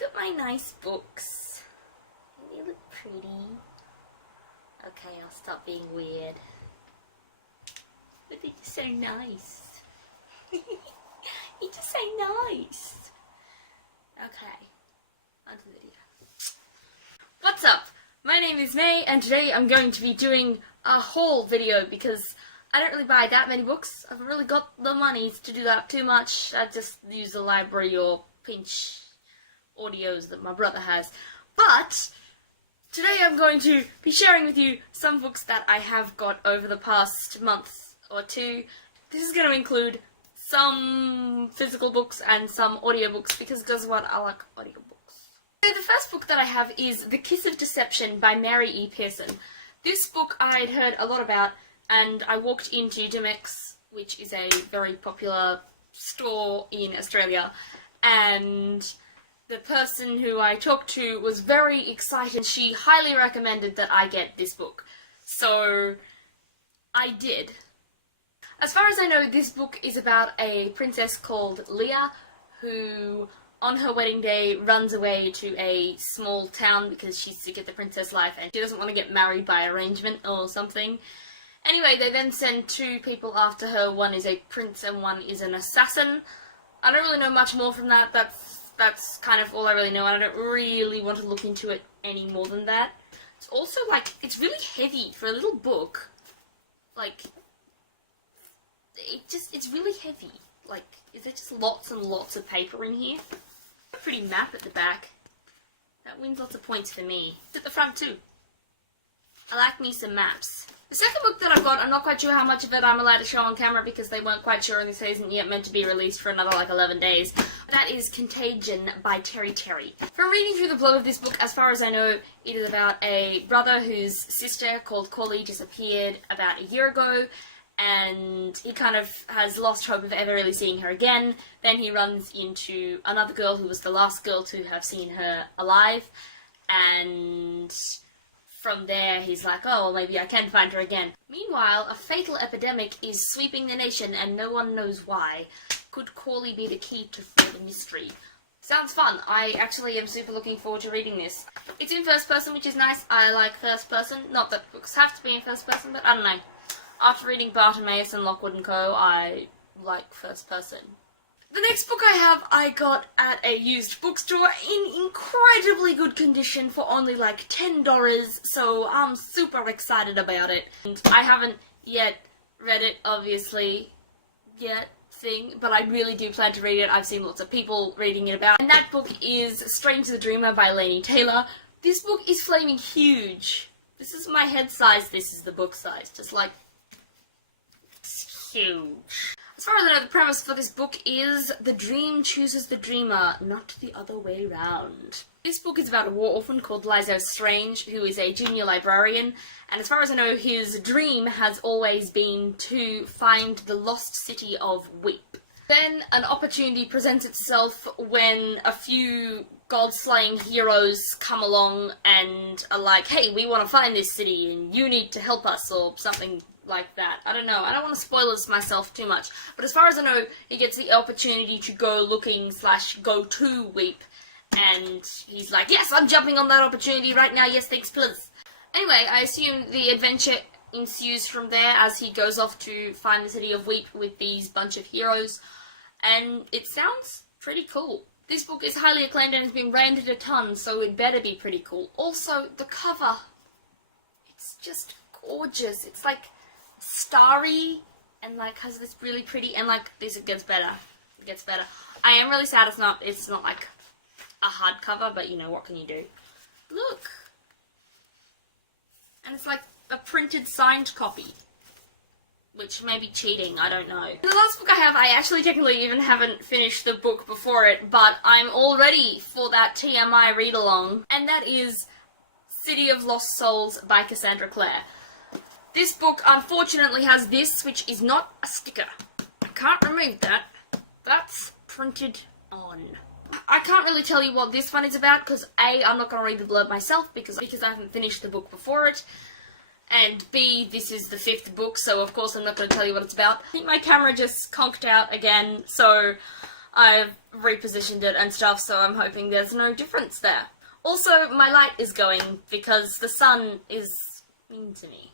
Look at my nice books. Don't they look pretty? Okay, I'll stop being weird. But they're just so nice. You're just so nice. Okay, on to the video. What's up? My name is May, and today I'm going to be doing a haul video because I don't really buy that many books. I haven't really got the money to do that too much. I just use the library or pinch audios that my brother has. But today I'm going to be sharing with you some books that I have got over the past month or two. This is going to include some physical books and some audiobooks because guess what? I like audiobooks. So the first book that I have is The Kiss of Deception by Mary E. Pearson. This book I'd heard a lot about, and I walked into Dymocks, which is a very popular store in Australia, and the person who I talked to was very excited. She highly recommended that I get this book. So I did. As far as I know, this book is about a princess called Leah who, on her wedding day, runs away to a small town because she's sick of the princess life and she doesn't want to get married by arrangement or something. Anyway, they then send two people after her. One is a prince and one is an assassin. I don't really know much more from that. That's kind of all I really know, and I don't really want to look into it any more than that. It's also, like, it's really heavy for a little book. Like, it's really heavy. Like, is there just lots and lots of paper in here? A pretty map at the back. That wins lots of points for me. It's at the front too. I like me some maps. The second book that I've got, I'm not quite sure how much of it I'm allowed to show on camera because they weren't quite sure and this isn't yet meant to be released for another like 11 days. That is Contagion by Terry Terry. From reading through the plot of this book, as far as I know, it is about a brother whose sister called Corley disappeared about a year ago, and he kind of has lost hope of ever really seeing her again. Then he runs into another girl who was the last girl to have seen her alive, and from there he's like, oh, well, maybe I can find her again. Meanwhile, a fatal epidemic is sweeping the nation and no one knows why. Could Corley be the key to further mystery? Sounds fun. I actually am super looking forward to reading this. It's in first person, which is nice. I like first person. Not that books have to be in first person, but I don't know. After reading Bartimaeus and Lockwood & Co., I like first person. The next book I got at a used bookstore in incredibly good condition for only like $10, so I'm super excited about it. And I haven't yet read it, obviously, but I really do plan to read it. I've seen lots of people reading it about. And that book is Strange the Dreamer by Laini Taylor. This book is flaming huge. This is my head size, this is the book size. Just like, it's huge. As far as I know, the premise for this book is the dream chooses the dreamer, not the other way round. This book is about a war orphan called Lizo Strange, who is a junior librarian, and as far as I know, his dream has always been to find the lost city of Weep. Then an opportunity presents itself when a few god-slaying heroes come along and are like, hey, we want to find this city and you need to help us, or something like that. I don't know. I don't want to spoil this myself too much. But as far as I know, he gets the opportunity to go looking / go to Weep. And he's like, yes, I'm jumping on that opportunity right now. Yes, thanks, please. Anyway, I assume the adventure ensues from there as he goes off to find the city of Weep with these bunch of heroes. And it sounds pretty cool. This book is highly acclaimed and has been rated a ton, so it better be pretty cool. Also, the cover. It's just gorgeous. It's like starry and like has this really pretty, and like this, it gets better. It gets better. I am really sad it's not like a hardcover, but you know, what can you do? Look! And it's like a printed signed copy. Which may be cheating, I don't know. The last book I actually technically even haven't finished the book before it, but I'm all ready for that TMI read-along. And that is City of Lost Souls by Cassandra Clare. This book, unfortunately, has this, which is not a sticker. I can't remove that. That's printed on. I can't really tell you what this one is about, because A, I'm not going to read the blurb myself, because I haven't finished the book before it, and B, this is the 5th book, so of course I'm not going to tell you what it's about. I think my camera just conked out again, so I've repositioned it and stuff, so I'm hoping there's no difference there. Also, my light is going because the sun is mean to me.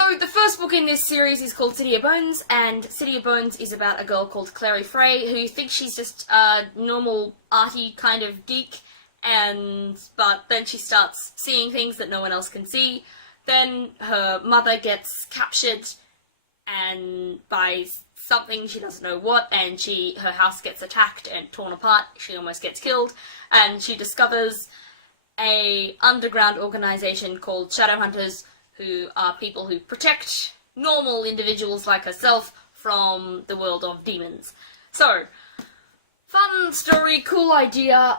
So the first book in this series is called City of Bones, and City of Bones is about a girl called Clary Frey who thinks she's just a normal arty kind of geek, but then she starts seeing things that no one else can see. Then her mother gets captured and by something, she doesn't know what, and her house gets attacked and torn apart. She almost gets killed, and she discovers a underground organization called Shadowhunters, who are people who protect normal individuals like herself from the world of demons. So, fun story, cool idea.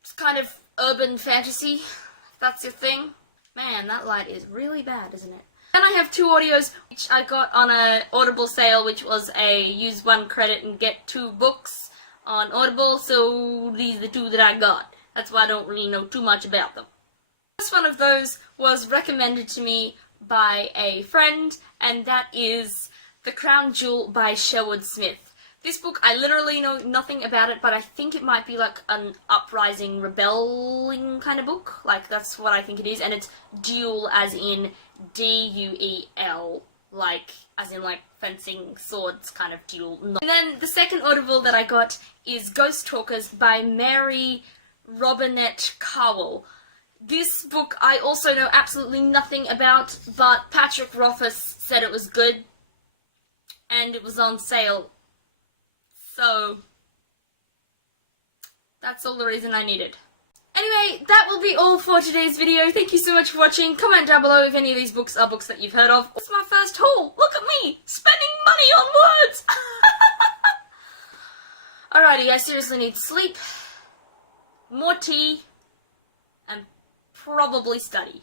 It's kind of urban fantasy, if that's your thing. Man, that light is really bad, isn't it? Then I have 2 audios, which I got on a Audible sale, which was a use 1 credit and get 2 books on Audible, so these are the 2 that I got. That's why I don't really know too much about them. The first one of those was recommended to me by a friend, and that is The Crown Jewel by Sherwood Smith. This book, I literally know nothing about it, but I think it might be like an uprising, rebelling kind of book. Like, that's what I think it is, and it's duel as in D-U-E-L, like, as in like fencing, swords kind of duel. And then the second Audible that I got is Ghost Talkers by Mary Robinette Cowell. This book I also know absolutely nothing about, but Patrick Rothfuss said it was good, and it was on sale. So, that's all the reason I needed. Anyway, that will be all for today's video. Thank you so much for watching. Comment down below if any of these books are books that you've heard of. It's my first haul. Look at me, spending money on words. Alrighty, I seriously need sleep, more tea, and probably study.